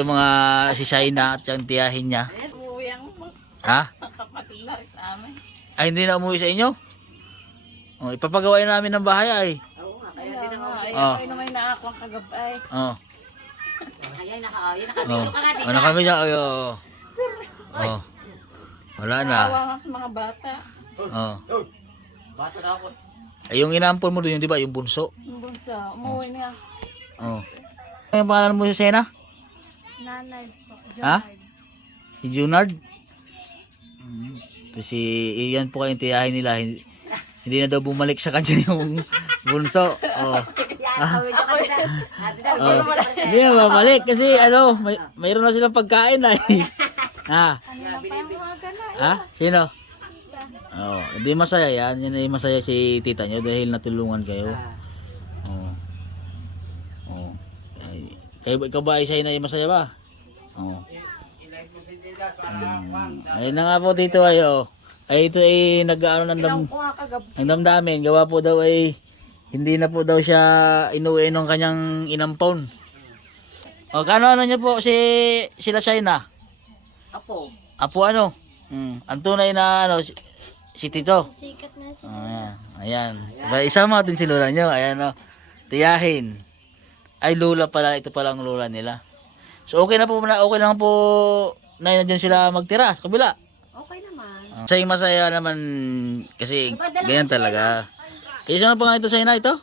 yung mga si Shaina at yung tiyahin niya. Umuwi ang Ha? kapatid na rin sa amin. Ay, hindi na umuwi sa inyo? Oh, ipapagawain namin ng bahay ay. Oo nga, kaya Kaya din ako. nga, ay Oh. ay naman naako ang kagabay. Oh. Ayan, nakabilo Oh. ka nga din. Ano kami niya? Ay, oh. Oh. Wala na. Kawawa nga sa mga bata. Oh. Bata na ako. Ay, yung inampon mo doon, yung di ba? Yung bunso. Yung bunso, umuwi na. Oh. Ano yung pangalan mo sa Sena? Nanay po. Ha? Si Junard? Kasi iyan po kayong tiyahin nila. Hindi na daw bumalik sa kanya yung bunso. Oh. Oh. Hindi na babalik kasi ano, mayroon na silang pagkain ay. Ha? Ha? Sino? Oh, hindi masaya yan. Yan ay masaya si tita nyo dahil natulungan kayo. Oh. Oh. Ay, ikaw ba ay siya na masaya ba? Oh. Ayun na nga po dito ay oh. Ay ito ay nag-ano ng damdamin. Gawa po daw ay hindi na po daw siya inuwi ng kanyang inampon. O kano niya po sila Shaina? Apo. Apo ano? Ang tunay na ano si Tito. Sikat na siya. Ayan. Isama din si lola nyo. Ayan o. Tiyahin. Ay lula pala. Ito pala ang lula nila. So okay na po. Okay lang po na nandiyan sila magtira sa kabila. Okay naman. Masaya masaya naman kasi ganyan talaga. Kaya sino pa nga ito Shaina ito?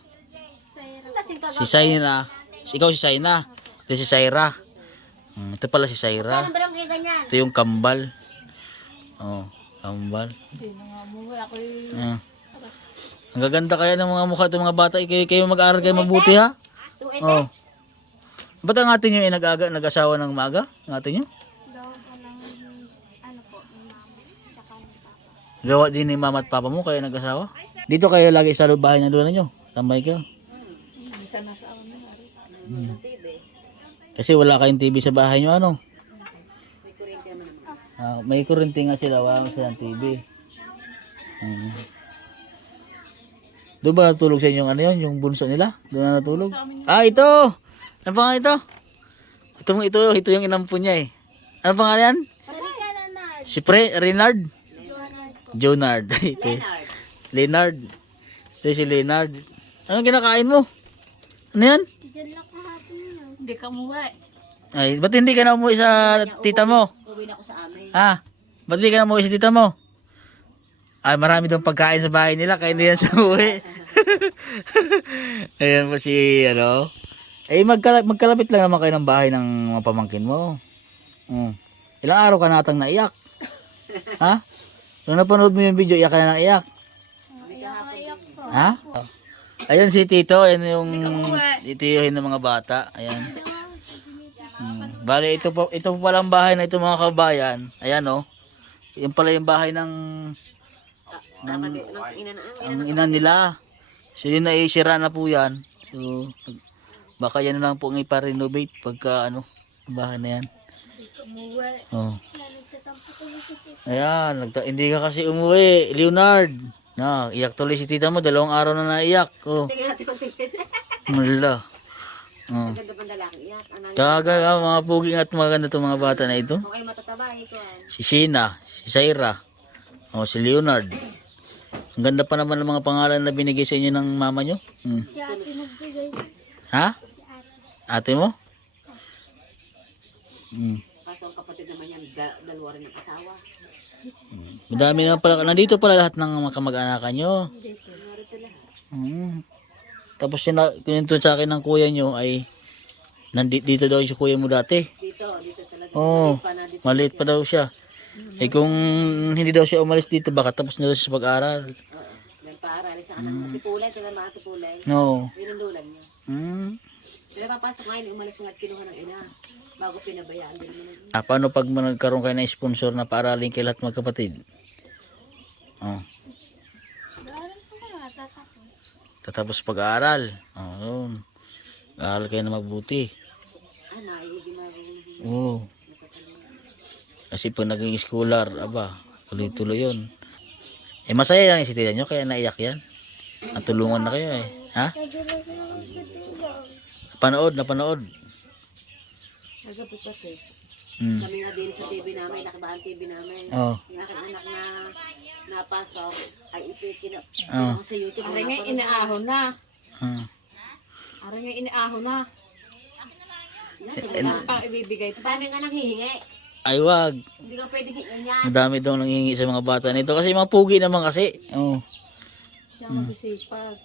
Si Shaina. Ikaw si Shaina. Ito si Shaira. Ito pala si Shaira. Ito yung kambal. Oh, kambal. Hindi na nga umuwi. Ako Ang gaganda kaya ng mga mukha ng mga bata. Kayo mag-aaral kayo mabuti ha? Oh. Ba't ang atin nyo ay nag-asawa ng maaga? Ang atin nyo? Gawa din ni mama at papa mo kayo nag-asawa? Dito kayo lagi sa bahay ng lola nyo? Tambay kayo? minsan nasa amin na rin. Kasi wala kayong TV sa bahay nyo ano? May kuryente nga sila, wala silang TV. Doon ba natulog sa inyo ano yun? Yung bunso nila? Doon na natulog? Ito! Ano pangalan ito? Ito yung inampun niya eh. Ano pangalan yan? Si Renard? Jonard. Ito. Leonard. Ito si Leonard. Anong kinakain mo? Ano yan? Hindi ka umuwi. Ay, ba't hindi ka na umuwi sa tita mo? Uwi na ako sa amin. Ha? Ba't hindi ka na umuwi sa tita mo? Ay, marami daw pagkain sa bahay nila, kaya hindi yan sa uwi. Ayan po si, ano. Eh, magkalapit lang naman kayo ng bahay ng mga pamangkin mo. Ilang araw ka natang naiyak? Ha? Nung napanood mo yung video, iyak ka na nang iyak? Ha? Ayan si Tito, ayan yung titiyohin ng mga bata. Ayan. Bale, ito po palang bahay na ito mga kabayan. Ayan oh. Yan pala yung bahay ng ina nila. Sila na isira na po yan. So, baka yan na lang po ang ipa-renovate pagka ano, bahay na yan. Oh. Ayan, hindi ka kasi umuwi, Leonard. Na, iyak tuloy si tita mo, 2 araw na naiyak. Oh. Mula. Oh. Ganda pang lalaki iyak. Kaga mga puging at maganda itong mga bata na ito. Okay, matataba ito. Si Sheena, si Shaira, si Leonard. Ang ganda pa naman ng mga pangalan na binigay sa inyo ng mama nyo. Si ate nagbigay. Ha? Ate mo? Kaso ang kapatid naman yan, dalawa rin ng asawa. Madami na pala. Nandito pala lahat ng mga kamag-anakan nyo. Tapos kinunto sa akin ng kuya nyo ay nandito daw si kuya mo dati. Dito talaga. Oh, maliit pa daw siya. Eh kung hindi daw siya umalis dito, baka tapos na daw siya sa pag-aral. Nagpa-aral sa anak matipulay, sila matipulay. No. Pinundulan niya. Sila papasok ngayon, umalis nga at kinuha ng ina. Bago pinabayaan din naman. Paano pag nagkaroon kayo ng sponsor na paaralin kay lahat magkapatid? Tatapos pag-aaral. Yun. Aaral kayo na mabuti. Naigiging marunong. Oo. Kasi pag naging scholar, tuloy-tuloy yun. Eh masaya yan si tita nyo, kaya naiyak yan. Natulungan na kayo eh. Ha? Napanood. Nagabot kasi. Hmm. Kami nga din sa TV namin, nakabaan TV namin. Oh. Yung aking anak na napasok, ay ipikinap Oh. sa YouTube. Aray nga inaahon na. Ah. Aray nga inaahon na. Yan, Ano pang ibibigay ang pa? dami nga nanghihingi. Ay wag. Hindi ka pwede hihingi yan. Ang dami daw nangingi sa mga bata nito kasi mga pugi naman kasi. Oh. Siya magsisipag.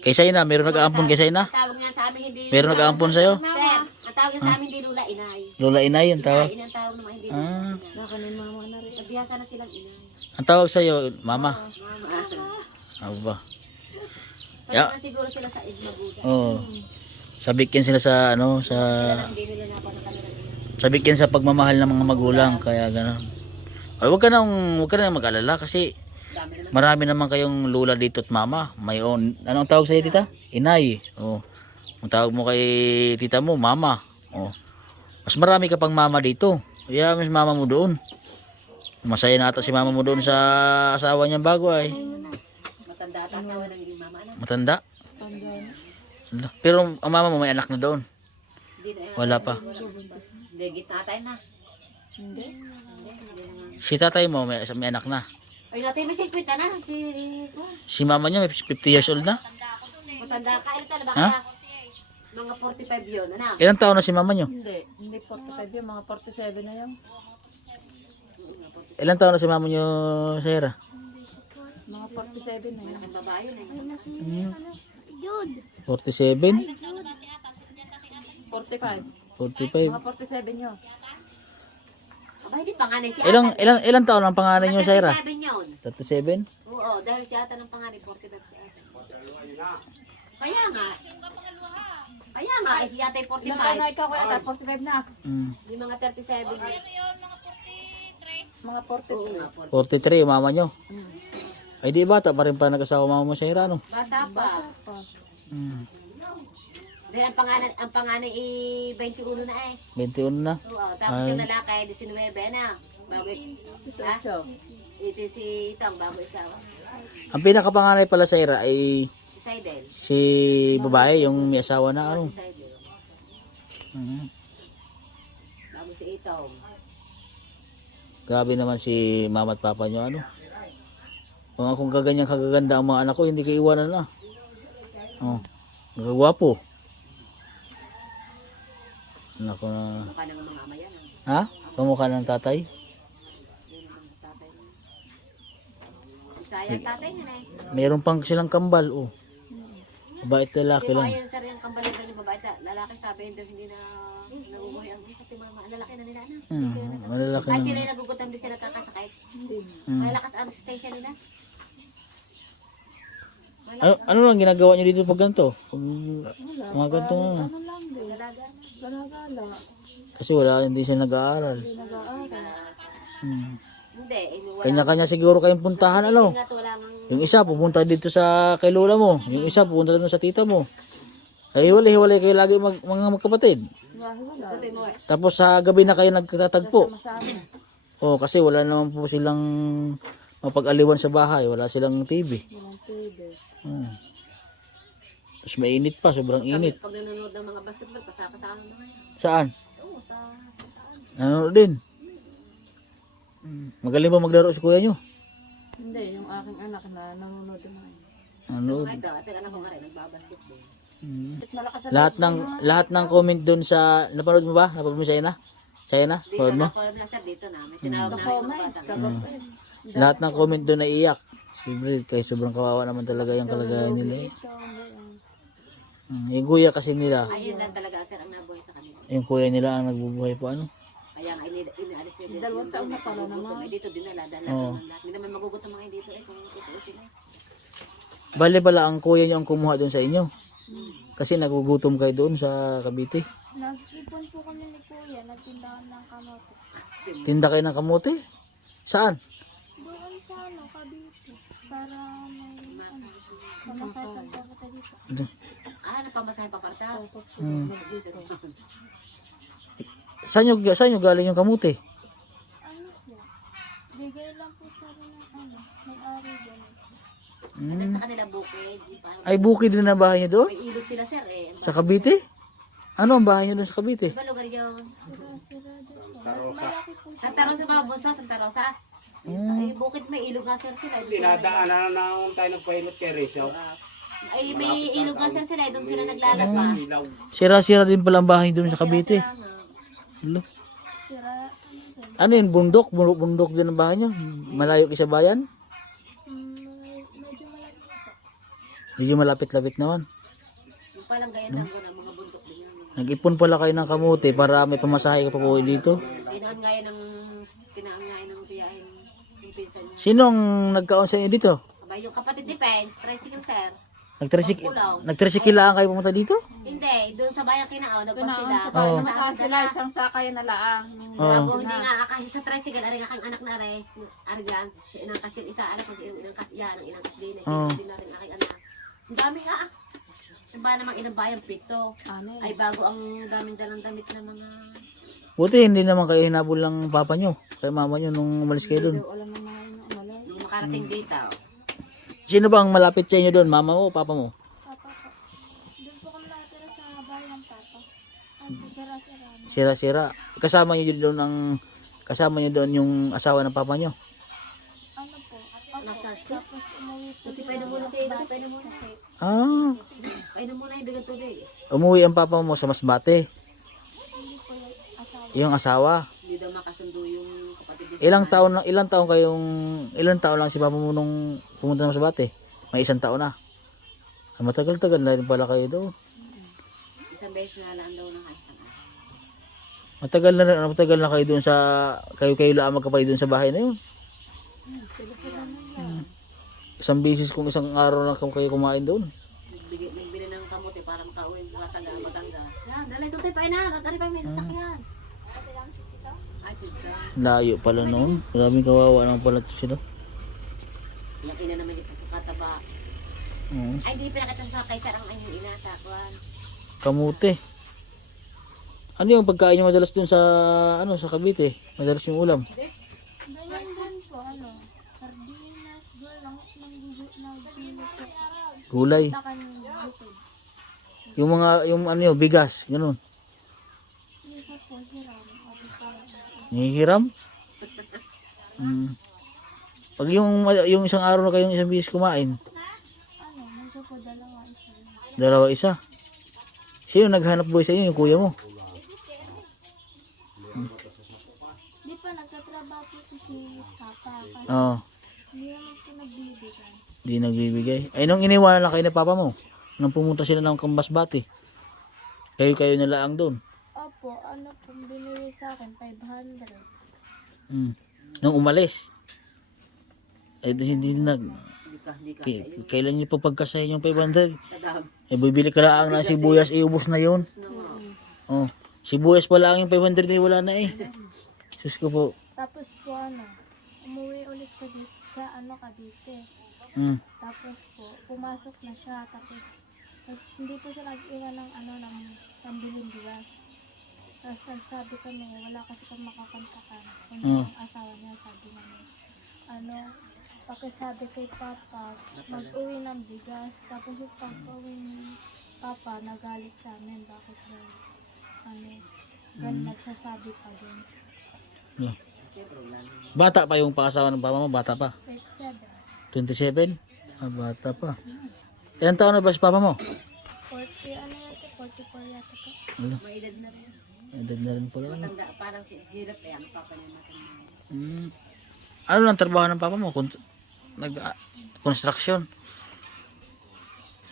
Kay Sayna, meron nag-aampon kay Sayna? Ang tawag nga sa amin hindi. Meron nag-aampon sa'yo? Sir, ang tawag nga sa amin hindi lula, inay. Lola Inay yung tawag. Inay, ang tawag naman hindi Ah. lula. inay. Naka ni mama na rin. Nabihasa na silang inay. Ang tawag sa'yo, Mama. Mama. Aba. Kaya na siguro sila sa Igmabuda. Oh. Sabikin sila sa ano, sa Hindi nila na pa na kanilang inay. sabikin sa pagmamahal ng mga magulang kaya gano'n. Ay, wag ka nang mag-alala kasi Dami naman. marami naman kayong lula dito at mama. May on. Anong tawag sa'yo, tita? Inay. Oh. Ang tawag mo kay tita mo, mama. Oh. Mas marami ka pang mama dito. Kaya mas mama mo doon. Masaya na ata si mama mo doon sa asawa niyang bago ay. Matanda at asawa ng hindi mama na. Matanda. Tanda na. Ala. Pero ang mama mo may anak na doon. Hindi na yan. Wala pa. Hindi, gitna tayo na. Hindi. Hindi naman. Si tatay mo may anak na. Ay, natin may 50 na. Si mama niya may 50 years old na. Matanda ka. Ilan talaga Ha? kaya? Mga 45 yun. Ano? Ilang taon na si mama niyo? Hindi 45 yun. Mga 47 na yun. Ilang taon na si mama niyo, Sarah? Mga 47 na yun. Malaking babae yun eh. 47? 45. 45? Mga 47 yun. Aba, hindi panganay si Ilang taon ang panganay niyo, Sarah? 37 yun. 37? Oo, dahil si ata ng panganay, 45 si ata. Kaya nga. Kaya nga, eh, si ata ay 45. Ilang taon na ikaw kaya? 45 na. Mm. Yung mga 37 yun. Mga 43. Oo nga, 43 yung mama niyo. Ay di bata pa rin pa nag-asawa mama mo, Sarah, no? Bata pa. Mm. Dahil ang panganay ay 21 na eh. 21 na. Oo, tapos yung lalaki, 19 na. Bago ha? Ito si Itong, bago isawa. Ang pinakapanganay pala, Sarah, ay Si Saidel. si babae, yung may asawa na, ano? Si Saidel. Mm. Bago si Itong. Grabe naman si mama at papa niyo, ano? Kung kaganyan kagaganda ang mga anak ko, hindi ko iwanan na. Oh, nagagwapo. Anak ko na... Mukha ng mga ama yan. Ha? Kamukha ng tatay? Yun ang tatay niya. Isaya tatay niya na eh. Meron pang silang kambal, oh. Mabait lalaki Hindi mo lang. ayun sir yung kambalan ng babae sa lalaki sabi hindi na nabubuhay ang kasi mga lalaki na nila na. Malalaki Kahit lang. sila nagugutom din sila kakasakit. Mm. Malakas ang station nila. Ano lang ginagawa niyo dito pag ganito? Pag mga ganito nga. Ano lang din. Gala-gala. Kasi wala, hindi siya nag-aaral. Nag-aaral. Hmm. Hindi, wala. Kanya-kanya siguro kayong puntahan, ano? Nga to wala mang Yung isa pupunta dito sa kay lola mo, yung isa pupunta doon sa tita mo. Ay hiwalay kayo lagi mga magkapatid. Wala. sabi mo eh. Tapos sa gabi na kayo nagtatagpo. Masama. Oh, kasi wala naman po silang mapag-aliwan sa bahay, wala silang TV. Walang pwede. Hmm. Tapos mainit pa, sobrang init. Pag nanonood ng mga basketball, kasama mo ngayon. Saan? Oo, sa Ano din? Magaling ba maglaro si kuya nyo? Hindi, yung aking anak na nanonood na ngayon. Ano? mga ito, ating anak ko nga rin, nagbabasketball. Malakas na Lahat ng comment doon sa napanood mo ba? Napanood mo sa ina? Sa ina? Dito Napanood mo? na po na sir, dito na. May tinawag na yung mga comment. bata. Kagapin. Lahat ng comment doon ay iyak. Siyempre, kaya sobrang kawawa naman talaga yung kalagayan nila. Yung kuya kasi nila, Ayun lang talaga sir ang nabuhay sa kanila. yung kuya nila ang nagbubuhay po ano. Kaya nga inaalis nila. Dalawang taon na pala naman. Dito dinala, dala Oo. ng lahat. Hindi naman magugutom mga dito eh kung ito sila. Bale pala ang kuya nyo ang kumuha doon sa inyo. Kasi nagugutom kayo doon sa Cavite. Nag-ipon po kami ni Kuya, nagtindahan ng kamote. Tinda kayo ng kamote? Saan? Doon sa Cavite, para may kamakatan pa kita dito. Napamasahin pa parta. Hmm. Saan nyo galing yung kamote? Ano po? Bigay lang po sa rin ng may-ari dyan. Sa kanila bukid. Ay bukid din na bahay nyo doon? May ilog sila sir eh. Sa Cavite? Ano ang bahay niyo doon sa Cavite? Diba lugar yun? Sira-sira din po. Malaki po siya. Santa Rosa mga bunso, Santa Rosa. Hmm. Ay, bukid may ilog nga sir sila. Dinadaanan na tayo nagpahilot kay Rizal. Ay, may ilog nga sir sila. Doon sila naglalaba. Ilaw. Sira-sira din pala ang bahay doon sa Cavite. Alo. Sira. Ano yun, bundok? Bundok din ang bahay niyo? Malayo kayo sa bayan? Medyo malaki po. Medyo malapit-lapit naman. Yung palang gaya lang ko na mga bundok din yan. Nag-ipon pala kayo ng kamote para may pamasahe ka pa po dito. Pinaangaya ng biyahin yung pinsan niya. Sinong nagkaon sa inyo dito? Aba, yung kapatid ni Pen, tricycle sir. Nagtricyclean kayo pumunta dito? Hindi, doon sa bayan Kinao, nagpas sila. Oo. Sa Sila isang sakay na laang. Oo. Bago hindi nga kasi sa tricycle, ari aking anak na are, arigan, si inangkas yun isa, anak ko si inangkas yan, ang inangkas din, Oo. din na rin aking anak. Ang dami nga ah. Yung ba namang ilang bayan, pito. Ay bago ang daming dalang damit na mga... Buti hindi naman kayo hinabol ng papa nyo, kay mama nyo nung umalis kayo doon. Nung makarating dito. Sino bang malapit sa inyo doon? Mama mo o papa mo? Papa po. Doon po kami nakatira sa bayan Papa. Ang sira-sira. Sira-sira. Kasama nyo doon yung asawa ng papa nyo. Ano po? Nasa- Tapos umuwi po. Tuti, pwede muna sa iyo, pwede muna. Ah, Pwede muna yung bigang tubig. umuwi ang papa mo sa Masbate. Hindi po yung asawa. Yung asawa. Hindi daw makasundo yung kapatid dito. Ilang taon lang si papa mo nung pumunta ng Masbate? May 1 taon na. Ah, matagal-tagal na rin pala kayo doon. Isang beses na lang daw ng isang araw. Matagal na kayo doon sa kayo lang magkapay doon sa bahay na yun. Isang beses kung isang araw lang kayo kumain doon. Nagbili ng kamote para makauwi ng Batangas. Yan, dali tutoy pa ina. Dali pa may sasakyan. Ay, sita. Layo pala noon. Maraming kawawa naman pala sila. Yung ina naman yung pagkakataba. Oo. Ay, hindi pinakita sa kaisar ang anyong ina sa kuwan. Kamote. Ano yung pagkain nyo madalas doon sa sa Cavite? Madalas yung ulam. Ganyan din po. Sardinas, gulang, nagpili po. Gulay. Takan yung bukid. Yung bigas, ganun. Isa po, hiram. Abi parang. Nihihiram? Pag yung isang araw na kayong isang bisis kumain, Minsan po dalawa isa. dalawa isa. Sino naghanap buhay sa inyo? Yung kuya mo? Di pa nagtatrabaho po si Papa. Kasi Oo. hindi naman po nagbibigay. Di nagbibigay. Ay, nung iniwanan na kayo ni papa mo, nung pumunta sila ng Kambasbati, kayo na lang doon. Opo, pong binili sa akin? 500. Nung umalis. Ay, hindi nag... Hindi ka. Kailan niyo pa pagkasahin yung 500? Kadam. Eh, bibili ka lang ng sibuyas, iubos na yun. Oh, sibuyas pa lang yung 500 na wala na eh. Sus ko po. Tapos po umuwi ulit sa Cavite. Tapos po, pumasok na siya. Tapos hindi po siya nag-iwan ng ng pambiling bigas. Tapos nagsabi kami, wala kasi kang makakontakan. Kundi yung asawa niya, sabi namin, pakisabi kay Papa, mag-uwi ng bigas. Tapos yung pag-uwi ni Papa, nagalit sa amin. Bakit daw, ganun nagsasabi pa din. Bata pa yung pangasawa ng papa mo? Bata pa? 27. 27? Ah, bata pa. Ilang taon na ba si papa mo? 44 yata po. May edad na rin. Edad na rin pala. Matanda, parang hirap eh. Ang papa niya matanda. Ano lang trabaho ng papa mo? Construction.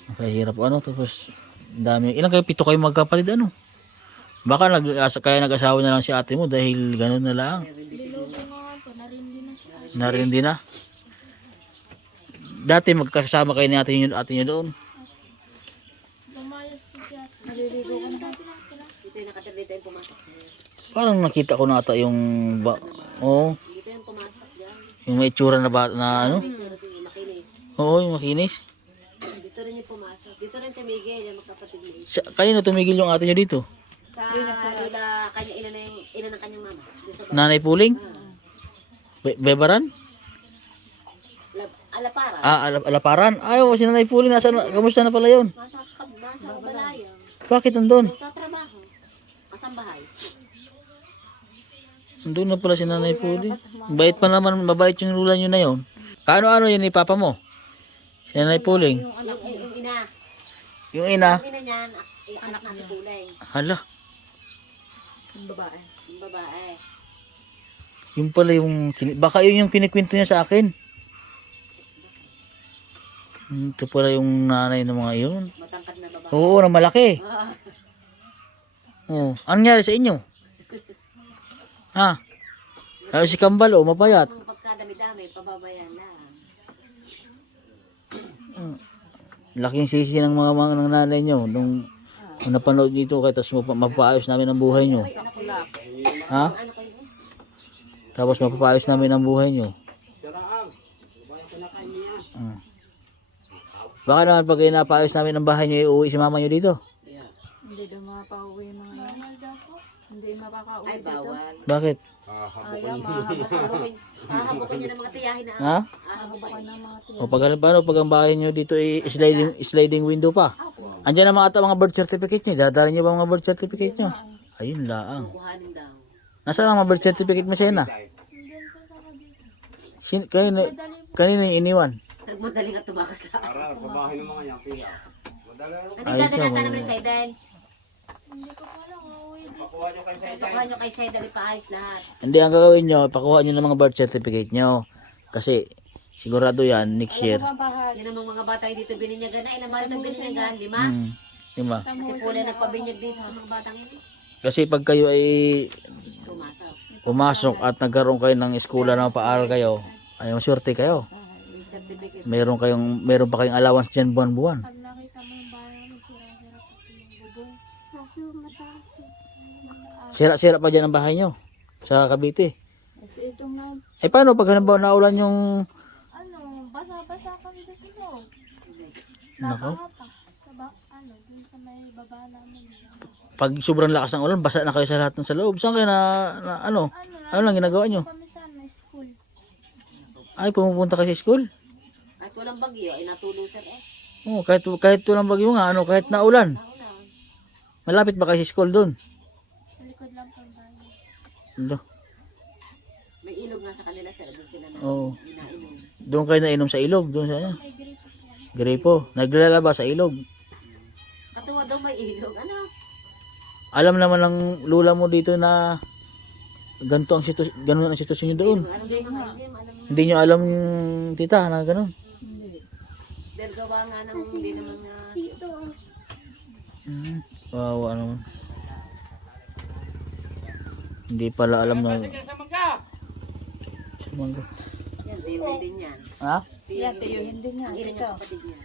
Nakahirap tapos dami. Ilang kayo? 7 kayo magkapatid Baka kaya nag-asawa na lang si ate mo dahil gano'n na lang. Bilugo nga po, narindi na siya. Narindi na. Dati magkasama kayo ni ate nyo doon. Lumayas po siya. Naliligo ka na. Dito yung nakatira, dito yung pumasok. Parang nakita ko na ata yung Dito yung pumasok dyan. yung may itsura na na Dito yung makinis. Oo, yung makinis. Dito rin yung pumasok. Dito rin tumigil yung magkapatid mo. Kanino tumigil yung ate nyo dito? Sa lula, kanya ina ng kanyang mama. Dito ba? Nanay Puling? Bebaran? Alapara. Alaparan? Si Nanay Puling, kamusta na pala yun? Nasa kabalayan. Bakit nandun? Nagtatrabaho. Doon na pala si Nanay Puli. Bait pa naman, mabait yung lula nyo na yun. Kaano-ano yun ni Papa mo? Si Nanay Puling. Yung ina. Yung ina. Yung ina niyan, anak na si Puling. Hala, Yung babae. Yung babae. yun pala yung, baka yun yung kinikwento niya sa akin. Ito pala yung nanay ng mga yun. Matangkad na babae. Oo, na malaki. Ah, Oo. Anong nangyari sa inyo? Ha? Ay, si Kambal, oh, mapayat. mga pagkadami-dami, pababayan lang. Laking sisi ng mga ng nanay nyo nung napanood dito kayo tapos mapaayos namin ang buhay nyo. Ha? Ano kayo? Tapos mapapaayos namin ang buhay nyo. Siraang. Babae ko na kayo niya. Baka naman pag inapaayos namin ang bahay nyo, uuwi si mama nyo dito. Hindi daw makapauwi mga yan. Hindi makakauwi Ay, dito. bawal. Bakit? Ayaw, mahahabukin. Hahabukin niya ng mga tiyahin na. Ha? Hahabukin. ng mga tiyan. O pag paano pag ang bahay nyo dito ay sliding window pa? Andiyan ang mga birth certificate nyo. Dadalhin nyo ba mga birth certificate nyo? Ayun laang. Kuhanin daw. Nasaan ang mga birth certificate mo, Sena? Kanina yung iniwan. Nagmadaling at tumakas lang. Para, babae ng mga yan. Kaya. Madala. Hindi Ayos dadala ka naman. naman sa Eden. Hindi ko pa lang uuwi dito. Pakuha nyo kayo sa isa. Pakuha nyo kay Sedal, ipaayos lahat. Hindi, ang gagawin nyo, pakuha nyo ng mga birth certificate nyo. Kasi sigurado yan, next year. Yan ang mga bata yung dito bininyagan na. Ilang bata bininyagan? 5? Diba? Kasi pula nagpabinyag dito sa mga batang ini. Kasi pag kayo ay Tumasaw. pumasok at nagkaroon kayo ng eskwela na paaral kayo, ay maswerte kayo. Yung certificate. Meron pa kayong allowance dyan buwan-buwan. Pag nakita mo yung bahay namin, sira-sira pati yung bubong. Kaso mataas eh. Sira-sira pa dyan ang bahay nyo sa Cavite. Kasi itong na, Eh paano pag halimbawa naulan yung Ano, basa-basa kami doon sa loob. nako, Nakahapa. Dun sa may baba namin. pag sobrang lakas ng ulan, basa na kayo sa lahat ng sa loob. Saan kayo ano lang ginagawa nyo? Kami sana, school. Ay, pumupunta kayo sa school? At walang bagyo, ay natulusan eh. Oo, kahit walang bagyo nga, kahit naulan. Naulan. Malapit ba kayo sa school doon? Sa likod lang po ang bahay. Ando. May ilog nga sa kanila, sir. Doon sila na Oo. inainom. Doon kayo nainom sa ilog, doon sa ano? May gripo po. Gripo. Naglalaba sa ilog. Katuwa daw may ilog. Ano? Alam naman ng lula mo dito na ganito ganun ang sitwasyon nyo doon. Alam mo yung mga alam mo. Hindi nyo alam yung tita na ganun. Dahil gawa nga ng hindi naman nga. Wawa naman. Hindi pala alam na. Sa mangga. Sumangga. Yan, tiyuhin din yan. Ha? yan, tiyuhin din yan. Ang ina niya kapatid niya.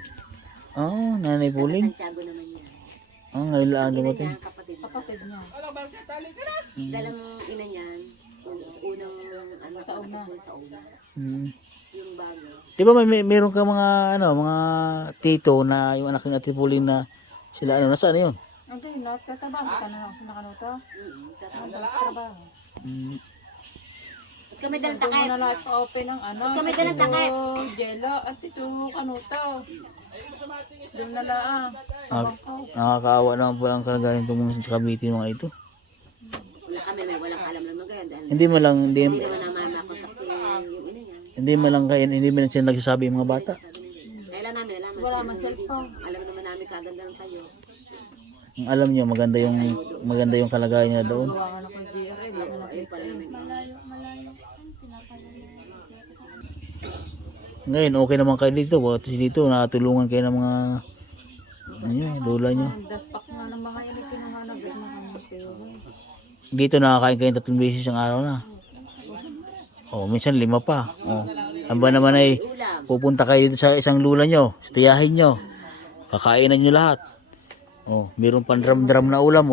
Oh, nanay Puling. Santiago naman yan. Ngayon lang Ina dumating. niya, kapatid niya. Kapatid niya. Dahil ang ina niyan, unang ano, sa una. Yung bago. Di ba meron ka mga mga tito na yung anak ni Ate Puling na sila nasaan yun? Hindi, nagtatrabaho ka na sa nakanuto. Tatanda. Trabaho. At kami dalang Doon takay. mo na lang ipa-open ng ano. Kami dalang takay. Jello, at ito kanuto. Doon na lang. Nakakaawa naman po ang kalagayan itong sa Cavite mga ito. Wala kami, may walang alam naman ganyan. Dahil Hindi mo lang hindi naman naman makontak yung ina niya. hindi mo lang sila nagsasabi yung mga bata. Kailan namin alam. Wala man cellphone. Alam naman namin kaganda ng tayo. Ang alam niyo maganda yung kalagayan nila doon. Gawa ka na kung GRA. Wala na Ayun pala namin. Malayo. Ang pinapalala. Ngayon okay naman kayo dito. Kasi dito nakatulungan kayo ng mga lola nyo. Ang daspak nga ng mga ini kinuhanap. Dito nakakain kayo 3 beses ang araw na. Minsan 5 pa. Ang ba naman ay Ulam. pupunta kayo dito sa isang lula nyo, tiyahin nyo, kakainan nyo lahat. Meron pang drum na ulam